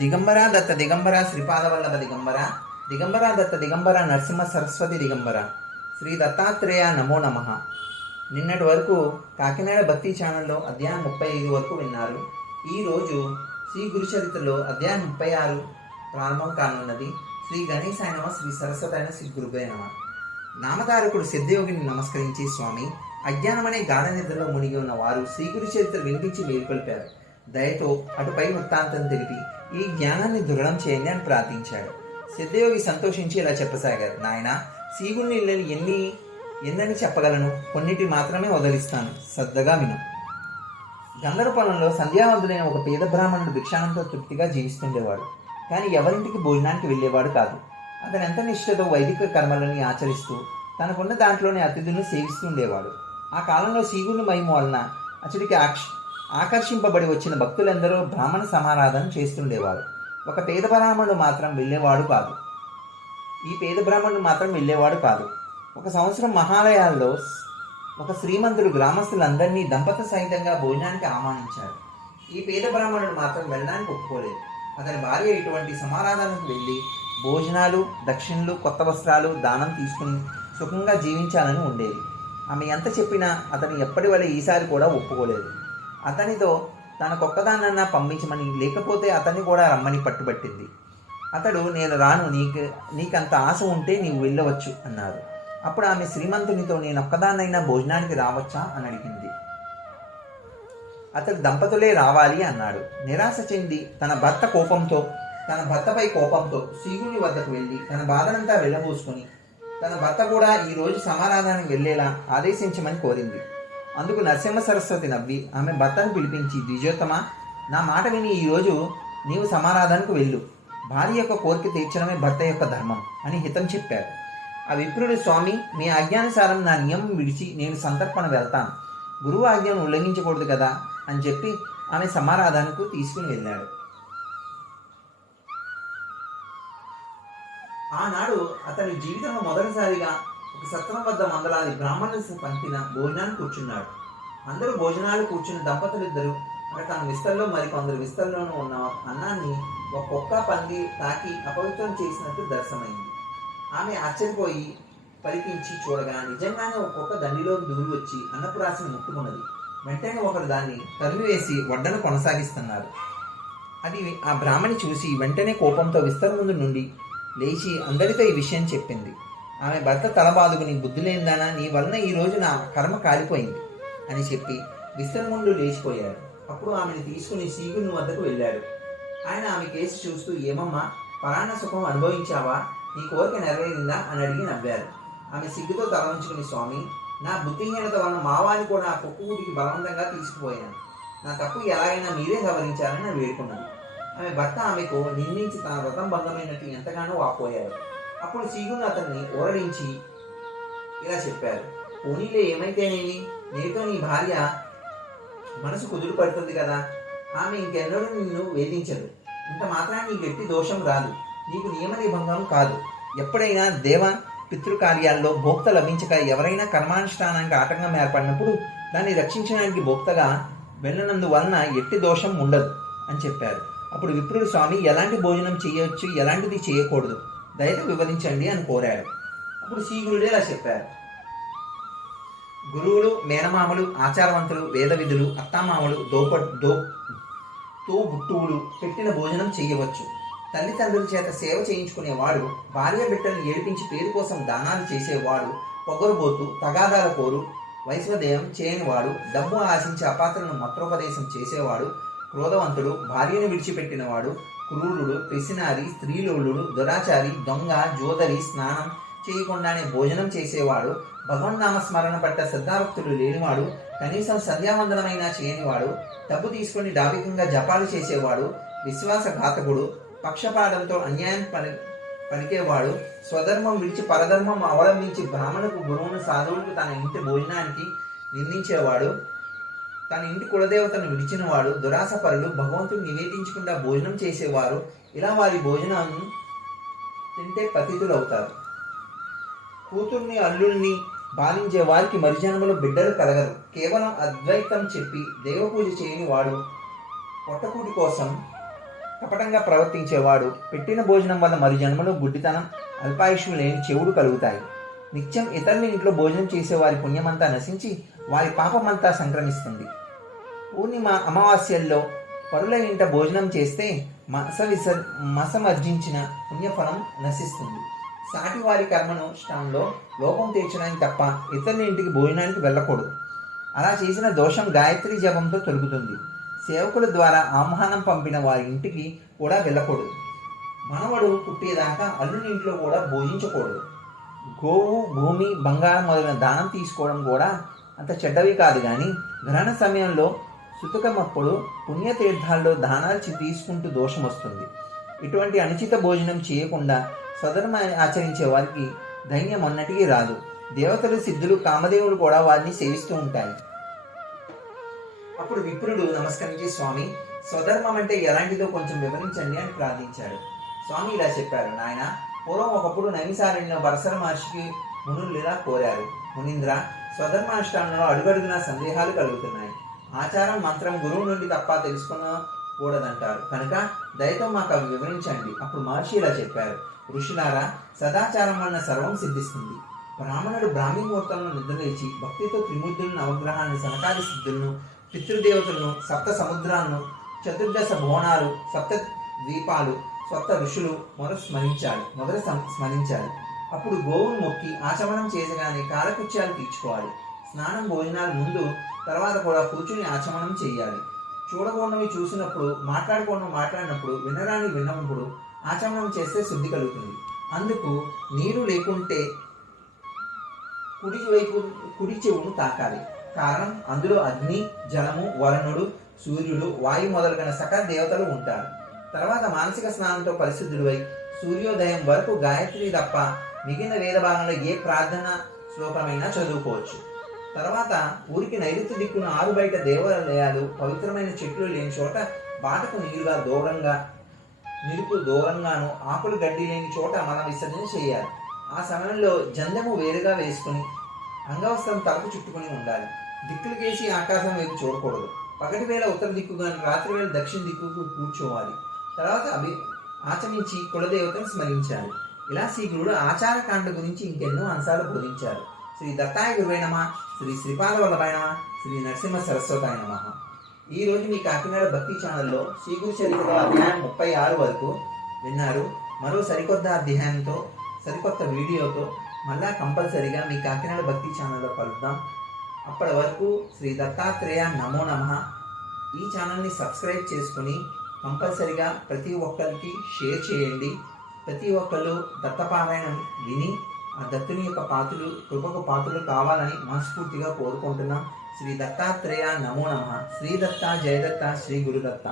దిగంబర దత్త దిగంబర శ్రీపాదవల్లభ దిగంబర దిగంబర దత్త దిగంబర నరసింహ సరస్వతి దిగంబర శ్రీ దత్తాత్రేయ నమో నమ నిన్నటి వరకు కాకినాడ భక్తి ఛానల్లో అధ్యాయం ముప్పై ఐదు వరకు విన్నారు. ఈరోజు శ్రీ గురుచరిత్రలో అధ్యాయం ముప్పై ఆరు ప్రారంభం కానున్నది. శ్రీ గణేశాయనమ శ్రీ సరస్వతి అయిన శ్రీ గురుభయ నమ. నామధారకుడు సిద్ధయోగిని నమస్కరించి స్వామి అజ్ఞానమనే గాఢ నిద్రలో మునిగి ఉన్న వారు శ్రీ గురు చరిత్ర వినిపించి మేల్కొల్పారు. దయతో అటుపై వృత్తాంతం తెలిపి ఈ జ్ఞానాన్ని దృఢం చేయండి అని ప్రార్థించాడు. సిద్ధయోగి సంతోషించి ఇలా చెప్పసాగారు నాయన సీగుని ఇళ్ళని ఎన్ని ఎన్నని చెప్పగలను? కొన్నిటి మాత్రమే వదిలిస్తాను. శ్రద్ధగా విను. గందరపాలంలో సంధ్యావంతుడైన ఒక పేద బ్రాహ్మణుడు భిక్షానంతో తృప్తిగా జీవిస్తుండేవాడు. కానీ ఎవరింటికి భోజనానికి వెళ్ళేవాడు కాదు. అతను ఎంత నిష్ఠతో వైదిక కర్మలని ఆచరిస్తూ తనకున్న దాంట్లోని అతిథులను సేవిస్తుండేవాడు. ఆ కాలంలో సీగుని మహిమ వలన అతడికి ఆక్ష ఆకర్షింపబడి వచ్చిన భక్తులందరూ బ్రాహ్మణ సమారాధన చేస్తుండేవారు. ఒక పేద బ్రాహ్మణుడు మాత్రం వెళ్ళేవాడు కాదు. ఈ పేద బ్రాహ్మణుడు మాత్రం వెళ్ళేవాడు కాదు. ఒక సంవత్సరం మహాలయాల్లో ఒక శ్రీమంతుడు గ్రామస్తులందరినీ దంపత సహితంగా భోజనానికి ఆహ్వానించాడు ఈ పేద బ్రాహ్మణుడు మాత్రం వెళ్ళడానికి ఒప్పుకోలేదు. అతని భార్య ఇటువంటి సమారాధనకు వెళ్ళి భోజనాలు దక్షిణలు కొత్త వస్త్రాలు దానం తీసుకుని సుఖంగా జీవించాలని ఉండేది. ఆమె ఎంత చెప్పినా అతను ఎప్పటి వల్ల ఈసారి కూడా ఒప్పుకోలేదు. అతనితో తనకొక్కదానన్నా పంపించమని లేకపోతే అతన్ని కూడా రమ్మని పట్టుబట్టింది. అతడు నేను రాను నీకు నీకంత ఆశ ఉంటే నీవు వెళ్ళవచ్చు అన్నారు అప్పుడు ఆమె శ్రీమంతునితో నేను ఒక్కదాన్నైనా భోజనానికి రావచ్చా? అని అడిగింది. అతడు దంపతులే రావాలి అన్నాడు. నిరాశ చెంది తన భర్త కోపంతో తన భర్తపై కోపంతో శ్రీగుని వద్దకు వెళ్ళి తన బాధనంతా వెళ్ళబోసుకొని తన భర్త కూడా ఈ రోజు వెళ్ళేలా ఆదేశించమని కోరింది. అందుకు నరసింహ సరస్వతి నవ్వి ఆమె భర్తను పిలిపించి ద్విజోత్తమ నా మాట విని ఈరోజు నీవు సమారాధనకు వెళ్ళు. భార్య యొక్క కోరిక తీర్చడమే భర్త యొక్క ధర్మం అని హితం చెప్పారు. ఆ విప్రుడు స్వామి మీ ఆజ్ఞానుసారం నా నియమం విడిచి నేను సంతర్పణ వెళ్తాను. గురువు ఆజ్ఞను ఉల్లంఘించకూడదు కదా అని చెప్పి ఆమె సమారాధనకు తీసుకుని వెళ్ళాడు. ఆనాడు అతని జీవితంలో మొదటిసారిగా ఒక సత్రం వద్ద మందలాది బ్రాహ్మణులు పంపిన భోజనాన్ని కూర్చున్నాడు. అందరూ భోజనాలు కూర్చున్న దంపతులు ఇద్దరు అక్కడ తన విస్తల్లో మరి కొందరు విస్తల్లోనూ ఉన్న అన్నాన్ని ఒక్కొక్క పంది తాకి అపవిత్రం చేసినట్టు దర్శనమైంది. ఆమె ఆశ్చర్యపోయి పలికించి చూడగా నిజంగానే ఒక్కొక్క దండిలో దూరి వచ్చి అన్నపురాశిని ముట్టుకున్నది. వెంటనే ఒకరు దాన్ని తరిమివేసి వడ్డను కొనసాగిస్తున్నారు అది ఆ బ్రాహ్మణి చూసి వెంటనే కోపంతో విస్తర ముందు నుండి లేచి అందరితో ఈ విషయం చెప్పింది. ఆమె భర్త తల బాదుకుని బుద్ధి లేనిదానా నీ వలన ఈ రోజు నా కర్మ కాలిపోయింది అని చెప్పి విస్తరముండు లేచిపోయాడు. అప్పుడు ఆమెను తీసుకుని సీగుని వద్దకు వెళ్ళాడు. ఆయన ఆమె కేసు చూస్తూ ఏమమ్మా పరాణ సుఖం అనుభవించావా? నీ కోరిక నెరవేరిందా? అని అడిగి నవ్వారు. ఆమె సిగ్గుతో తల ఉంచుకుని స్వామి నా బుద్ధిహీనత వలన మావాని కూడా ఆ కుక్కు బలవంతంగా తీసుకుపోయాను. నా తప్పు ఎలాగైనా మీరే సవరించాలని నేను వేడుకున్నాను ఆమె భర్త ఆమెకు నిందించి తన వ్రతం భంగమైనట్టు ఎంతగానో వాపోయారు. అప్పుడు సీగును అతన్ని ఓరడించి ఇలా చెప్పారు పోనీలే ఏమైతేనేమి? నీతో నీ భార్య మనసు కుదురు పడుతుంది కదా. ఆమె ఇంకెన్నడూ నిన్ను వేధించదు ఇంత మాత్రాన్ని నీకు ఎట్టి దోషం రాదు. నీకు నియమ నిబంధం కాదు. ఎప్పుడైనా దేవ పితృకార్యాల్లో భోక్త లభించక ఎవరైనా కర్మానుష్ఠానానికి ఆటంకం ఏర్పడినప్పుడు దాన్ని రక్షించడానికి భోక్తగా వెళ్ళనందువలన ఎట్టి దోషం ఉండదు అని చెప్పారు. అప్పుడు విప్రుడు స్వామి ఎలాంటి భోజనం చేయవచ్చు ఎలాంటిది చేయకూడదు? దయతో వివరించండి అని కోరాడు. అప్పుడు శ్రీగురుడే ఇలా చెప్పారు. గురువులు మేనమామలు ఆచారవంతులు వేద విధులు అత్తామామలు దోప దో తోబుట్టువులు పెట్టిన భోజనం చేయవచ్చు. తల్లిదండ్రుల చేత సేవ చేయించుకునేవాడు భార్య బిడ్డను ఏడిపించి పేరు కోసం దానాలు చేసేవాడు పొగరుబోతు తగాదాల కోరు వైశ్వదేయం చేయనివాడు డబ్బు ఆశించి అపాత్రను మత్రోపదేశం చేసేవాడు క్రోధవంతుడు భార్యను విడిచిపెట్టినవాడు క్రూరుడు పెసినారి స్త్రీలోలుడు దురాచారి దొంగ జోదరి స్నానం చేయకుండానే భోజనం చేసేవాడు భగవన్నామ స్మరణ పట్ల శ్రద్ధాభక్తుడు లేనివాడు కనీసం సంధ్యావందనమైనా చేయనివాడు డబ్బు తీసుకుని డాబికంగా జపాలు చేసేవాడు విశ్వాసఘాతకుడు పక్షపాతంతో అన్యాయం పని పలికేవాడు స్వధర్మం విడిచి పరధర్మం అవలంబించి బ్రాహ్మణుకు గురువును సాధువులకు తన ఇంటి భోజనానికి నిందించేవాడు తన ఇంటి కులదేవతను విడిచినవాడు దురాసపరులు భగవంతుడు నివేదించకుండా భోజనం చేసేవారు. ఇలా వారి భోజనాన్ని తింటే పతితులవుతారు. కూతుర్ని అల్లుల్ని బాధించే వారికి మరిజన్మలో బిడ్డలు కలగరు. కేవలం అద్వైతం చెప్పి దేవపూజ చేయని వాడు పొట్టకూటి కోసం కపటంగా ప్రవర్తించేవాడు. పెట్టిన భోజనం వల్ల మరి జన్మలో గుడ్డితనం అల్పాయుష్యం లేని చెవుడు కలుగుతాయి. నిత్యం ఇతరుల ఇంట్లో భోజనం చేసే వారి పుణ్యమంతా నశించి వారి పాపమంతా సంక్రమిస్తుంది. పూర్ణిమ అమావాస్యల్లో పరుల ఇంట భోజనం చేస్తే మస విసర్ మసమర్జించిన పుణ్యఫలం నశిస్తుంది. సాటి వారి కర్మను స్థానంలో లోపం తీర్చడానికి తప్ప ఇతరుల ఇంటికి భోజనానికి వెళ్ళకూడదు. అలా చేసిన దోషం గాయత్రి జపంతో తొలుగుతుంది. సేవకుల ద్వారా ఆహ్వానం పంపిన వారి ఇంటికి కూడా వెళ్ళకూడదు. మనవడు పుట్టేదాకా అల్లుని ఇంట్లో కూడా భోజించకూడదు. గోవు భూమి బంగారం మొదలైన దానం తీసుకోవడం కూడా అంత చెడ్డవి కాదు కానీ గ్రహణ సమయంలో సుతకమప్పుడు పుణ్యతీర్థాల్లో దానాలు తీసుకుంటూ దోషం వస్తుంది. ఇటువంటి అనుచిత భోజనం చేయకుండా సదనం ఆచరించే వారికి ధైన్యం అన్నటికీ రాదు. దేవతలు సిద్ధులు కామదేవులు కూడా వారిని సేవిస్తూ ఉంటాయి. అప్పుడు విప్రుడు నమస్కరించి స్వామి స్వధర్మం అంటే ఎలాంటిదో కొంచెం వివరించండి అని ప్రార్థించాడు. స్వామి ఇలా చెప్పారు నాయన పూర్వం ఒకప్పుడు నైమిసారణ్యం వరసర మహర్షికి మునులు ఇలా కోరారు. మునీంద్ర స్వధర్మానుష్ఠానంలో అడుగడుగున సందేహాలు కలుగుతున్నాయి. ఆచారం మంత్రం గురువు నుండి తప్ప తెలుసుకునకూడదంటారు. కనుక దయతో మాకు అవి వివరించండి. అప్పుడు మహర్షి ఇలా చెప్పారు. ఋషులారా సదాచారం వలన సర్వం సిద్ధిస్తుంది. బ్రాహ్మణుడు బ్రాహ్మీ ముహూర్తంలో నిద్రలేచి భక్తితో త్రిమూర్తులను నవగ్రహాన్ని సనకాది సిద్ధులను పితృదేవతలను సప్త సముద్రాలను చతుర్దశ భువనాలు సప్త ద్వీపాలు సప్త ఋషులు మొదలు స్మరించాలి మొదలు స్మరించాలి. అప్పుడు గోవును మొక్కి ఆచమనం చేయగానే కాలకృత్యాలు తీర్చుకోవాలి. స్నానం భోజనాలు ముందు తర్వాత కూడా కూర్చుని ఆచమనం చేయాలి చూడకూడనివి చూసినప్పుడు మాట్లాడకూడదు మాట్లాడినప్పుడు వినరాని విన్నప్పుడు ఆచమనం చేస్తే శుద్ధి కలుగుతుంది. అందుకు నీరు లేకుంటే కుడి వైపు కుడి చెవును తాకాలి. కారణం అందులో అగ్ని జలము వరుణుడు సూర్యుడు వాయు మొదలైన సకల దేవతలు ఉంటారు. తర్వాత మానసిక స్నానంతో పరిశుద్ధుడివై సూర్యోదయం వరకు గాయత్రి తప్ప మిగిలిన వేద భాగంలో ఏ ప్రార్థన శ్లోకమైనా చదువుకోవచ్చు. తర్వాత ఊరికి నైరుతి దిక్కున ఆరు బయట దేవాలయాలు పవిత్రమైన చెట్లు లేని చోట బాటకు నీరుగా దూరంగా నిరుపు దూరంగాను ఆకులు గడ్డి లేని చోట మన విసర్జన చేయాలి. ఆ సమయంలో జందము వేరుగా వేసుకుని అంగవస్త్రం తలకు చుట్టుకొని ఉండాలి. దిక్కులు కేసి ఆకాశం వైపు చూడకూడదు. పగటి వేళ ఉత్తర దిక్కుగాను రాత్రి వేళ దక్షిణ దిక్కుకు కూర్చోవాలి. తర్వాత అవి ఆచరించి కులదేవతను స్మరించాలి. ఇలా శ్రీ గురుడు ఆచారకాండ గురించి ఇంకెన్నో అంశాలు బోధించారు. శ్రీ దత్తాయ గురువై నమ శ్రీ శ్రీపాద వల్లభాయ నమ శ్రీ నరసింహ సరస్వతాయ నమ. ఈ రోజు మీ కాకినాడ భక్తి ఛానల్లో శ్రీగురు చరిత్ర అధ్యాయం ముప్పై ఆరు వరకు విన్నారు. మరో సరికొత్త అధ్యాయంతో సరికొత్త వీడియోతో మళ్ళా కంపల్సరిగా మీ కాకినాడ భక్తి ఛానల్లో కలుద్దాం. అప్పటి వరకు శ్రీ దత్తాత్రేయ నమో నమ. ఈ ఛానల్ని సబ్స్క్రైబ్ చేసుకుని కంపల్సరిగా ప్రతి ఒక్కరికి షేర్ చేయండి. ప్రతి ఒక్కరు దత్తపారాయణం విని దత్తుని యొక్క పాత్రలు కృపకు పాత్రలు కావాలని మనస్ఫూర్తిగా కోరుకుంటున్నాం. శ్రీ దత్తాత్రేయ నమో నమ. శ్రీ దత్త జయదత్త శ్రీ గురుదత్త